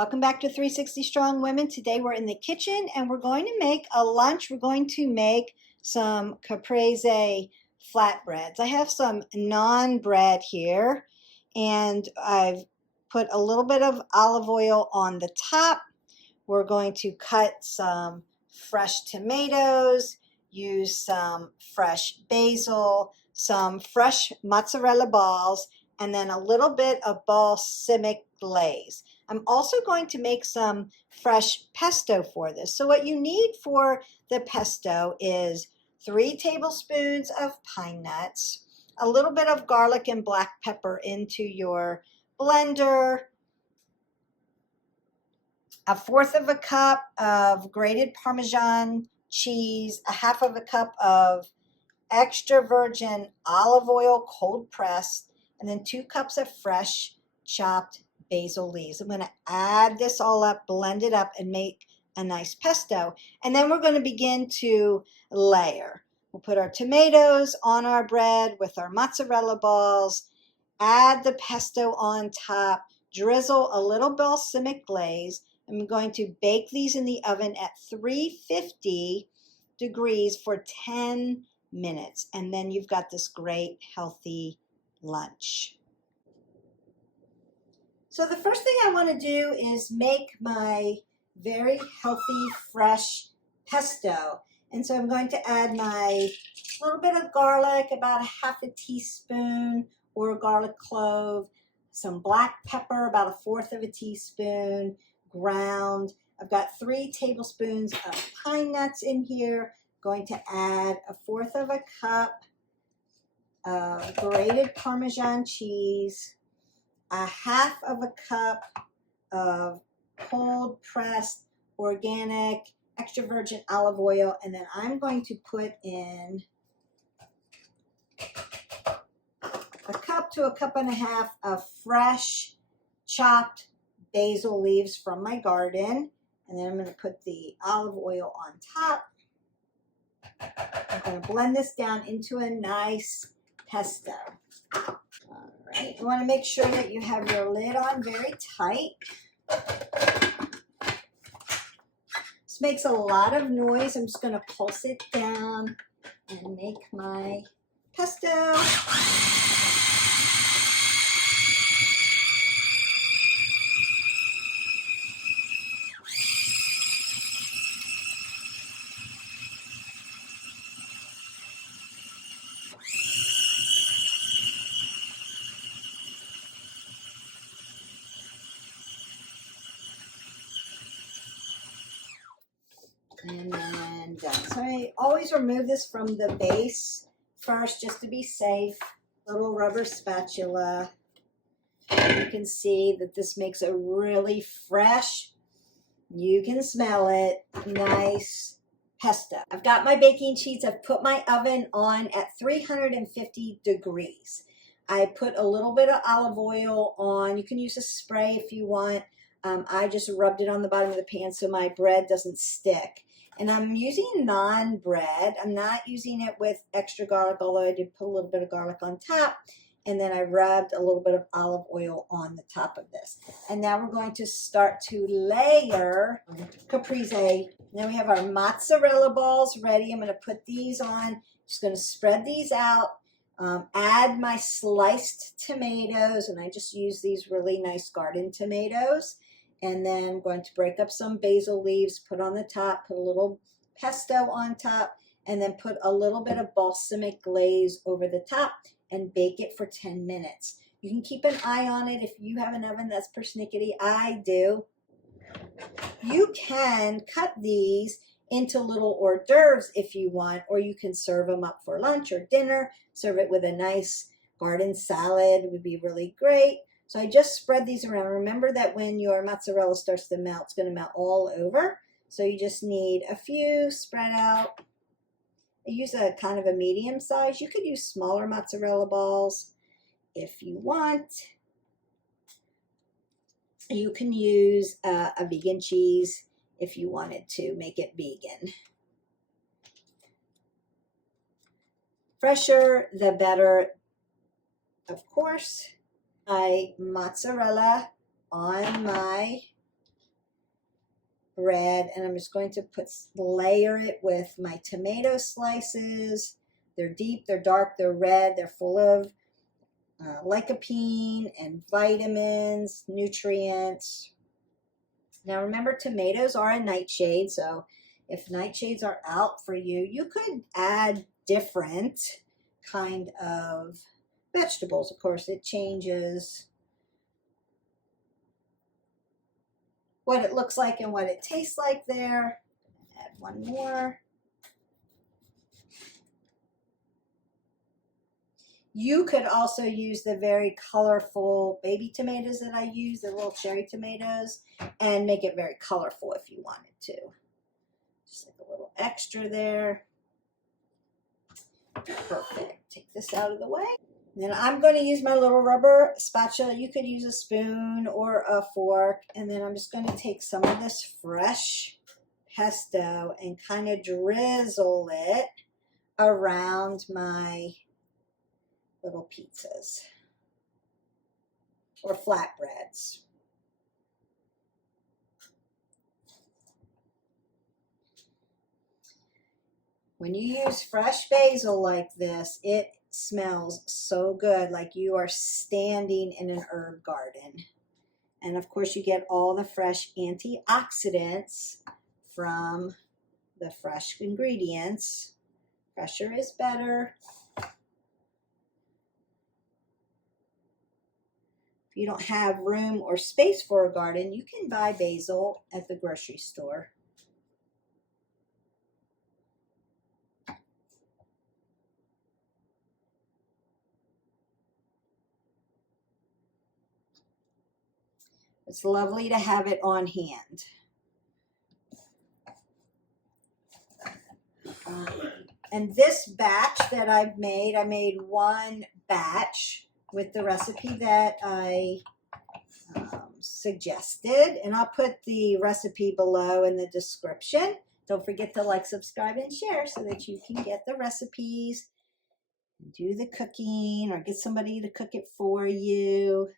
Welcome back to 360 Strong Women. Today we're in the kitchen and we're going to make a lunch. We're going to make some Caprese flatbreads. I have some naan bread here and I've put a little bit of olive oil on the top. We're going to cut some fresh tomatoes, use some fresh basil, some fresh mozzarella balls, and then a little bit of balsamic glaze. I'm also going to make some fresh pesto for this. So what you need for the pesto is 3 tablespoons of pine nuts, a little bit of garlic and black pepper into your blender, 1/4 cup of grated Parmesan cheese, 1/2 cup of extra virgin olive oil cold pressed, and then 2 cups of fresh chopped basil leaves. I'm going to add this all up, blend it up, and make a nice pesto. And then we're going to begin to layer. We'll put our tomatoes on our bread with our mozzarella balls, add the pesto on top, drizzle a little balsamic glaze. I'm going to bake these in the oven at 350 degrees for 10 minutes. And then you've got this great healthy lunch. So the first thing I want to do is make my very healthy, fresh pesto. And so I'm going to add my little bit of garlic, about 1/2 teaspoon, or garlic clove, some black pepper, about 1/4 teaspoon, ground. I've got 3 tablespoons of pine nuts in here. Going to add 1/4 cup of grated Parmesan cheese, 1/2 cup of cold pressed organic extra virgin olive oil, and then I'm going to put in 1 cup to 1.5 cups of fresh chopped basil leaves from my garden, and then I'm going to put the olive oil on top. I'm going to blend this down into a nice pesto. All right, you want to make sure that you have your lid on very tight. This makes a lot of noise. I'm just going to pulse it down and make my pesto. And then done. So I always remove this from the base first just to be safe. Little rubber spatula. You can see that this makes a really fresh, you can smell it, nice pesto. I've got my baking sheets. I've put my oven on at 350 degrees. I put a little bit of olive oil on. You can use a spray if you want. I just rubbed it on the bottom of the pan so my bread doesn't stick. And I'm using naan bread. I'm not using it with extra garlic, although I did put a little bit of garlic on top. And then I rubbed a little bit of olive oil on the top of this. And now we're going to start to layer Caprese. Now we have our mozzarella balls ready. I'm going to put these on. Just going to spread these out. Add my sliced tomatoes. And I just use these really nice garden tomatoes. And then I'm going to break up some basil leaves, put on the top, put a little pesto on top, and then put a little bit of balsamic glaze over the top and bake it for 10 minutes. You can keep an eye on it if you have an oven that's persnickety. I do. You can cut these into little hors d'oeuvres if you want, or you can serve them up for lunch or dinner. Serve it with a nice garden salad. It would be really great. So I just spread these around. Remember that when your mozzarella starts to melt, it's going to melt all over. So you just need a few spread out. I use a kind of a medium size. You could use smaller mozzarella balls if you want. You can use a vegan cheese if you wanted to make it vegan. Fresher, the better, of course. My mozzarella on my bread, and I'm just going to layer it with my tomato slices. They're deep, they're dark, they're red, they're full of lycopene and vitamins, nutrients. Now remember, tomatoes are a nightshade, so if nightshades are out for you, you could add different kind of vegetables. Of course, it changes what it looks like and what it tastes like there. Add one more. You could also use the very colorful baby tomatoes that I use, the little cherry tomatoes, and make it very colorful if you wanted to. Just like a little extra there. Perfect. Take this out of the way. Then I'm going to use my little rubber spatula. You could use a spoon or a fork. And then I'm just going to take some of this fresh pesto and kind of drizzle it around my little pizzas or flatbreads. When you use fresh basil like this, it smells so good, like you are standing in an herb garden. And of course, you get all the fresh antioxidants from the fresh ingredients. Fresher is better. If you don't have room or space for a garden, you can buy basil at the grocery store. It's lovely to have it on hand. And this batch that I made one batch with the recipe that I suggested, and I'll put the recipe below in the description. Don't forget to like, subscribe, and share so that you can get the recipes, do the cooking, or get somebody to cook it for you.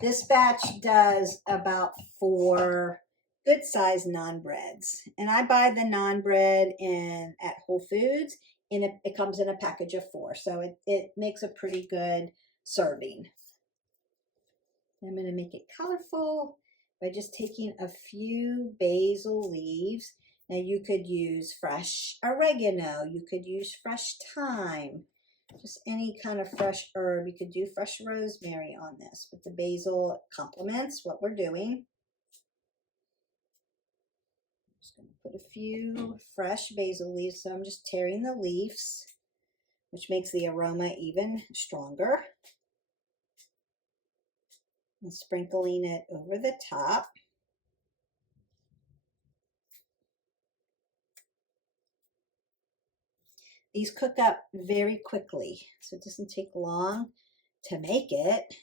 This batch does about 4 good-sized naan breads, and I buy the naan bread at Whole Foods, and it comes in a package of 4, so it makes a pretty good serving. I'm going to make it colorful by just taking a few basil leaves. Now you could use fresh oregano, you could use fresh thyme, just any kind of fresh herb. You could do fresh rosemary on this, but the basil complements what we're doing. I'm just going to put a few fresh basil leaves, so I'm just tearing the leaves, which makes the aroma even stronger, and sprinkling it over the top. These cook up very quickly, so it doesn't take long to make it.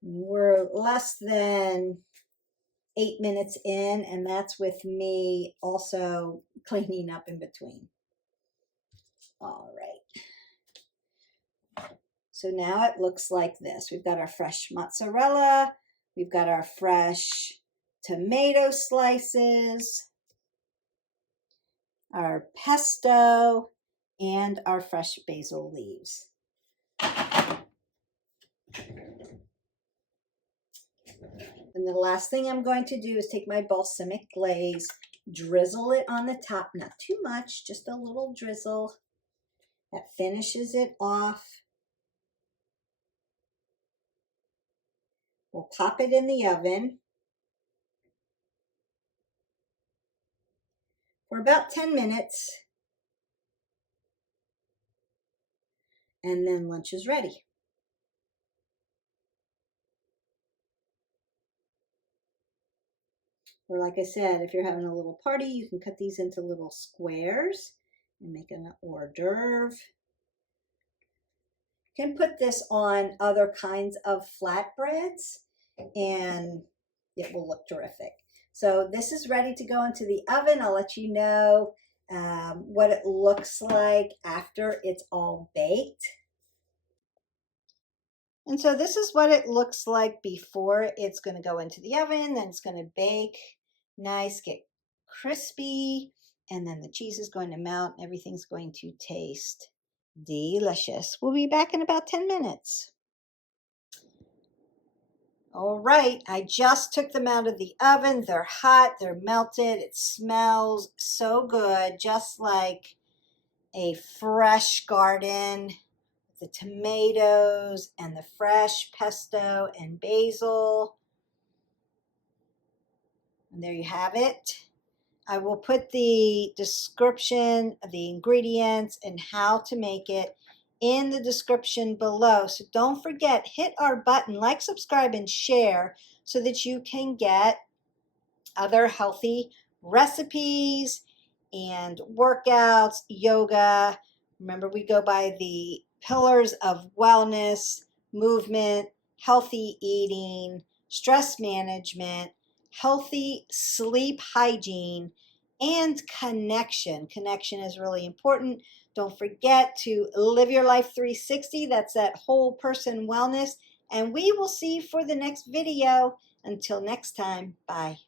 We're less than 8 minutes in, and that's with me also cleaning up in between. All right. So now it looks like this. We've got our fresh mozzarella. We've got our fresh tomato slices, our pesto, and our fresh basil leaves. And the last thing I'm going to do is take my balsamic glaze, drizzle it on the top, not too much, just a little drizzle. That finishes it off. We'll pop it in the oven for about 10 minutes, and then lunch is ready. Or like I said, if you're having a little party, you can cut these into little squares and make an hors d'oeuvre. You can put this on other kinds of flatbreads and it will look terrific. So this is ready to go into the oven. I'll let you know what it looks like after it's all baked. And so this is what it looks like before it's going to go into the oven. Then it's going to bake nice, get crispy, and then the cheese is going to melt and everything's going to taste delicious. We'll be back in about 10 minutes. All right, I just took them out of the oven. They're hot, they're melted. It smells so good, just like a fresh garden. The tomatoes and the fresh pesto and basil. And there you have it. I will put the description of the ingredients and how to make it in the description below. So don't forget, hit our button, like, subscribe, and share so that you can get other healthy recipes and workouts, yoga. Remember, we go by the pillars of wellness, movement, healthy eating, stress management, healthy sleep hygiene, and connection. Connection is really important. Don't forget to live your life 360. That's that whole person wellness. And we will see you for the next video. Until next time, bye.